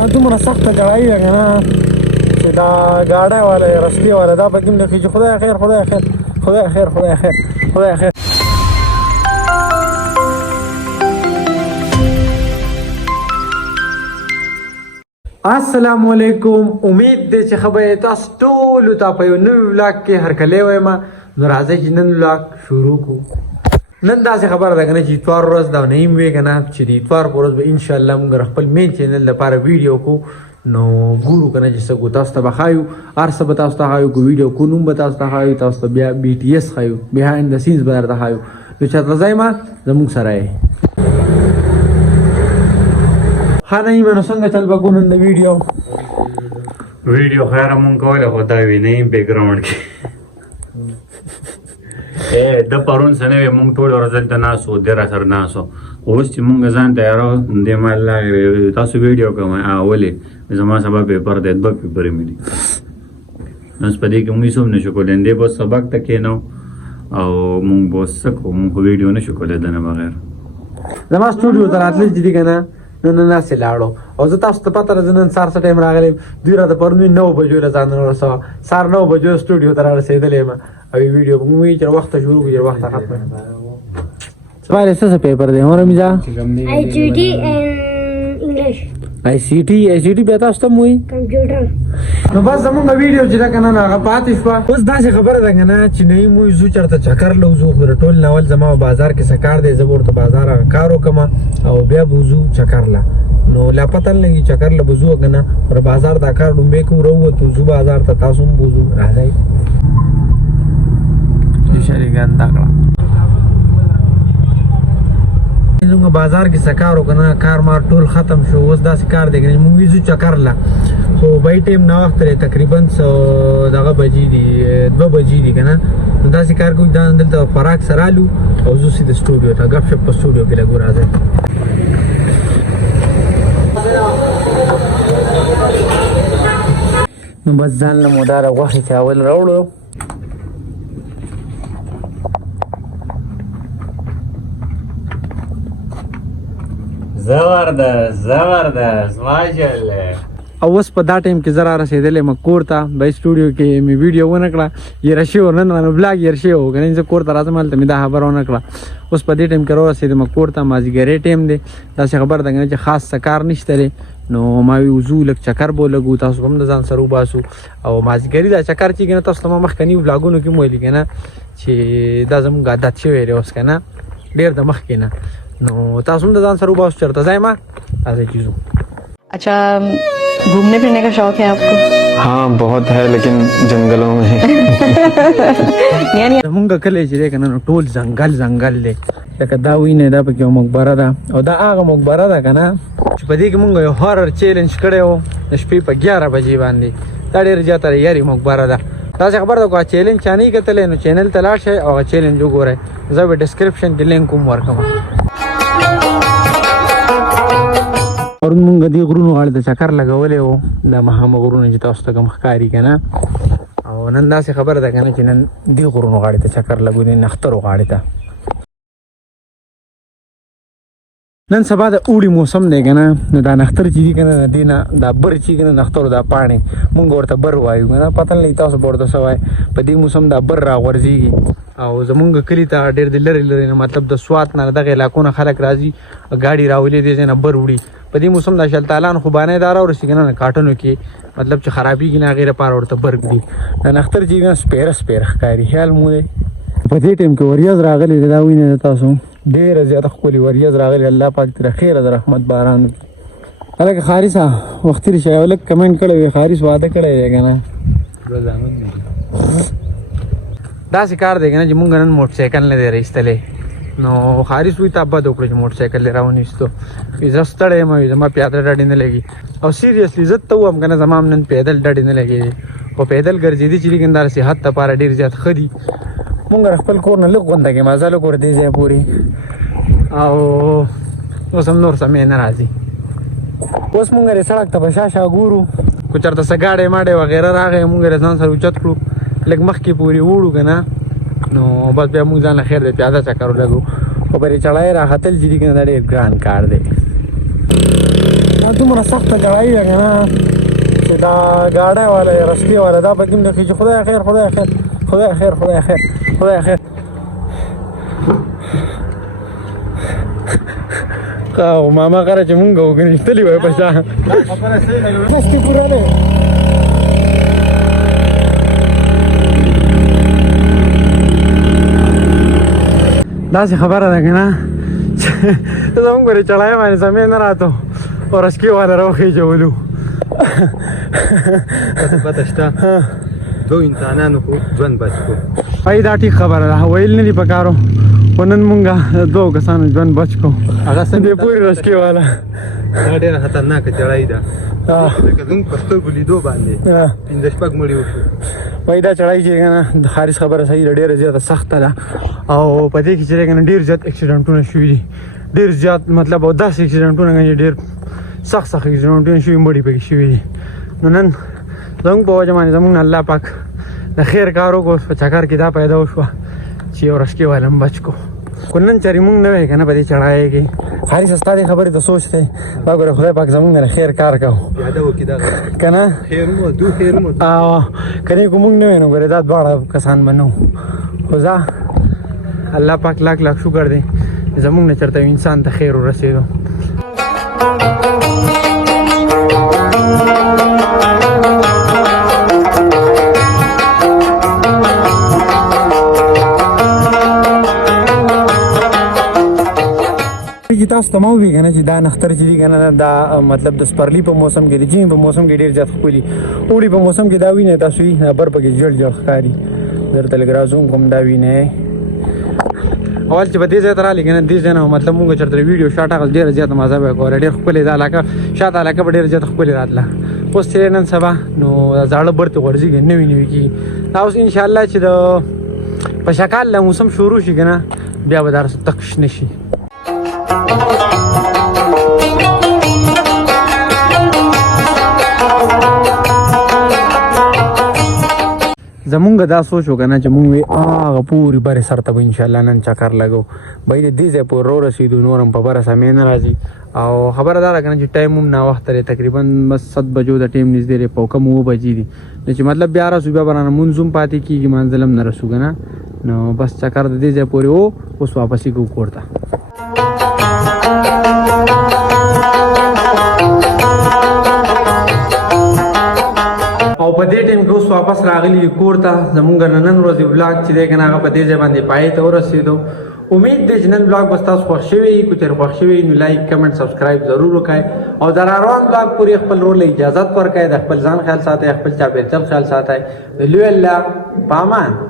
دا دومره سخته ګړایي ده که نه چې دا ګاډی والا رستې والا دا پکې هم لیکي چې خدای خیر خدای خیر خدای خیر خدای خیر خدای خیر. السلام علیکم، امید دی چې خبره تاسو ټولو ته په یو نوي ولاګ کې هرکلی وایم. نو راځئ چې نن ولاګ شروع کړو. نن داسې خبره ده که نه چې اتوار ورځ ده او نیم وی که نه چې د اتوار په ورځ به انشاءالله موږ خپل مین چینل لپاره ویډیو کوو. نو ګورو که نه چې څه کوو، تاسو ته به ښایو، هر څه به تاسو ته ښایو، که ویډیو کو نوم به تاسو ته ښایو، تاسو ته بیا BTS ښایو، بهایند د سینز به درته ښایو. نو چېرته ځئ ما زموږ سره یې ښه نه نو څنګه چل به کوو نن د ویډیو خیره مونږ کوله خو دا وینئ بیکګراونډ کې د پرون څه نه وې مونږ ټول ورځ دلته ناست وو، دی راسره ناست وو. اوس چې مونږ ځان تیاروو دې ما الله تاسو ویډیو کوئ ولې زما سبا پیپر دی، دوه پیپرې مې دي. اوس په دې کې مونږ هېڅ هم نشو کولی، دی به سبق ته کښېنو او مونږ به اوس څه کوو، مونږ خو ویډیو نشو کولی د نه بغیر. زما سټوډیو ته راتلل چې دي که نه نن ناسې لاړو او زه تاسو ته پته راځه نن سهار څه ټایم راغلی یم. دوی راته پرون 9 بجو له ځان ورسوه، سهار 9 بجو سټوډیو ته رارسېدلی یم او ویډیو به مونږ وایي چې وخته شروع کړو، وخته ختمه سپارې څه پیپر دی رمیزه؟ ICT and English. ICT بیا تاسو ته هم وایي کمپیوټر. نو بس زمونږ ویډیو چې ده که نه هغه پاتې شوه. اوس داسې خبره ده که نه چې نه موږ ځو چېرته چکر له وځو، خو ټول ناول زما په بازار کې څه کار دی، زه به ورته بازار هغه کار وکړم او بیا به وځو چکر له. نو لا پته نه لګي چکر له به ځو که نه، پر بازار دا کار لومبۍ کوو، راووتو ځو بازار ته، تاسو هم بوځو. راځئ شیشه دې ګنده کړه. زموږ بازار کې څه کار وکړه نه، کار مار ټول ختم شو. اوس داسې کار دی که نه موږ وځو چکر له، خو بای ټایم ناوخت دی، تقریبا دغه بجې دي 2 بجې دي که نه. نو داسې کار کوو دا دلته خوراک سره رالو او ځو سیده سټوډیو ته، ګپ شپ په سټوډیو کې لګو. راځئ نو بس ځان له مو دا غوښې چاول راوړو. زبردست ماشاءالله. او اوس په دا ټایم کې زه رارسېدلی یم کور ته. بای سټوډیو کې مې ویډیو ونه کړه، یېره شوې وه، نن مې بلاګ یېر شوی و که نه، زه کور ته راځم هلته مې دا خبره ونه کړه. اوس په دې ټایم کې راورسېدم کور ته، مازدیګرۍ ټایم دی، داسې خبره ده که نه چې خاص څه کار نشته دی. نو ما وی وځو لږ چکر به ولګو، تاسو هم د ځان سره وباسو. او مازدیګري دا چکر چې که نه تاسو ته ما مخکني ولاګونو کې م ویلي که نه چې دا زموږ عادت شوی دی اوس که نه، ډېر د مخکې نه. نو تاسو هم د ځان سره وباسو، چېرته ځئ ما راځئ چې ځو. अच्छा, घूमने फिरने का शौक है आपको? हाँ बहुत है, लेकिन जंगलों में है। زمونږ کلی چې دی که نه نو ټول ځنګل دی. لکه دا وینئ دا پکې یو مقبره ده او دا هغه مقبره ده که نه چې په دې کې مونږ یو هارر چیلنج کړی و د شپې په 11 بجې باندې. دا ډېره زیاته یاري مقبره ده. داسې خبره ده که چیلنج چا نه وي کتلی نو چینل ته لاړ شئ او هغه چیلنج وګورئ. زه به ډسکرپشن کې لینک هم ورکوم. پرون مونږ دې غرونو غاړې ته چکر لګولی و، دا مهامه غرونه چې تاسو ته کوم ښکاري که نه. او نن داسې خبره ده که نه چې نن دې غرونو غاړې ته چکر لګو، دې نښترو غاړې ته. نن سبا د اوړي موسم دی که نه، نو دا نښتر چې دي که نه د دې نه دا بر چې که نه نښترو دا پاڼې مونږ ورته بر وایو که نه، پته نه لګي تاسو به ورته څه وایئ. په دې موسم دا بر راغورځېږي او زمونږ کلي ته ډېر د لرې نه، مطلب د سوات نه دغه علاقو نه خلک راځي، ګاډي راولي دې ځای نه بر وړي. په دې موسم د شلتالان خوبانۍ دا راورسي که نه کاټنو کې، مطلب چې خرابېږي نه هغې لپاره ورته برګ دي. دا نښتر چې نه سپېره ښکاري. خیال مو دی په دې ټایم کې وریځ راغلی دی، دا وینئ تاسو ډېره زیاته ښکلې وریځ راغلې. الله پاک ترې خیره د رحمت باران وکړي. هلکه خارصه وختي رشئ او لږ کمنټ کړی وي خارص واده کړی دی که نه. داسې کار دی که نه چې مونږ نن موټر سایکل نه دی رایستلی. نو خارص وایي تا بد وکړو چې موټر سایکل یې راونیستو. وایي زه ستړی یم، وایي زما پیاده ډډې نه لګي. او سیریسلی زه ته ووایم که نه زما هم نن پیدل ډډې نه لګېدې، خو پیدل ګرځېدي چې لیکن دا صحت لپاره ډېر زیات ښه دي. مونږ خپل کور نه لږ غونډه کې مزه لږ ور دې ځای پورې او اوس هم نور سمې نه راځي. اوس مونږ یې سړک ته په شا ګورو، که چېرته څه ګاډی ماډی وغیره راغی مونږ یې ځان سره اوچت کړو، لږ مخکې پورې وړو که نه، نو بس بیا مونږ ځان له خیر دی پیاده چکر ولګو. خو پرې چړی راختل چې دي که نه دا ډېر ګران کار دی. دا دومره سخته چړایي ده که نه چې دا ګاډی والا رسکې والا دا پکې هم د چې خدای خیر خدای خیر خدای خیر خدای خیر خدای خیر او ماما کاره چې مونږ وګنښتلي وای په شا مستي پوره دی داسې خبره ده که نه زمونږ پرې چړای باندې سمې نه راته او رسکې والا راوخېجولو پته شته دو انسانانو خو ژوند بچ کړو ای دا ټیک خبره ده ویل نه دي پکارو خو نن مونږ دوو کسانو ژوند بچ کړو هغه دې پورې رسکې والا دا ډېره خطرناکه چړۍ ده لکه زموږ په سترګو لیدو باندې 15 مړي وشو وای دا چړای چې کنه د خارج خبره صحیح ده ډیره زیاته سخته ده او په دې کې چې کنه ډیر زیات اکسیډنټونه شوي دي ډیر زیات مطلب او 10 اکسیډنټونه غني ډیر سخت اکسیډنټونه شوي مړي پکې شوي دي نو نن زموږ په وجه باندې زموږ الله پاک د خیر کار وکړو په چکر کې دا پیدا وشوه چې یو رسکې والا هم بچ کو نن چارې مونږ نه وای کنه په دې چړای کې خارج ستا دې خبرې ته سوچ دی دا ګوره خدای پاک زموږ نه خیر کار کوو پیاده وکړي دا کنه خیر مو دو خیر مو او کنه کوم نه نو ګره دا دواړه کسان منو خو ځه الله پاک لاک لاک شکر دی زموږ نه چرته انسان ته خیر ورسېدو تاسو ته مو وی کنه چې دا نختر چې دی کنه دا مطلب د سپرلی په موسم کې د جیم په موسم کې ډیر زیات خولي اوړي په موسم کې دا وینه تاسو یې بر پکې جوړ جوړ ښکاری درته لګرازوم کوم دا وینه اول چې بده زه تر لګنه دې ځنه مطلب مونږ چرته ویډیو شاټ هغه ډیر زیات مزه به کوله ډیر خپل دا علاقه شاته علاقه ډیر زیات خپل راتله اوس چې نن سبا نو زاړه برته ورځي نه ویني کی دا اوس ان شاء الله چې د په شکل له موسم شروع شي کنه بیا به درس تکش نشي زمونږ دا سوچ وکنه چې مونږ وی هغه پوری بر سر ته ان شاء الله نن چکر لګو باید دې ځای پور رو رسیدو نورم په بر سمې نه راځي او خبردار کنه چې ټایم هم نا وخت لري تقریبا بس 7 بجو د ټیم نږدې لري په کوم و بجې دي چې مطلب بیا را صبح برانه منظم پاتې کیږي منځلم نه رسو کنه نو بس چکر د دې ځای پورې او اوس واپس کو کوړتا او په دې ټیم کې اوس واپس راغلی کور ته زمونږ نن ورځې ولاګ چې دی کنه هغه په دې ځای باندې پای ته ورسېدو امید دی چې نن ولاګ بس تاسو خوښ شوی کو تر خوښ شوی نو لایک کمنټ سبسکرایب ضرور وکړئ او در روان ولاګ پوری خپل رول اجازه ورکړئ د خپل ځان خیال ساتئ خپل چاپیریال خیال ساتئ لوی الله پامان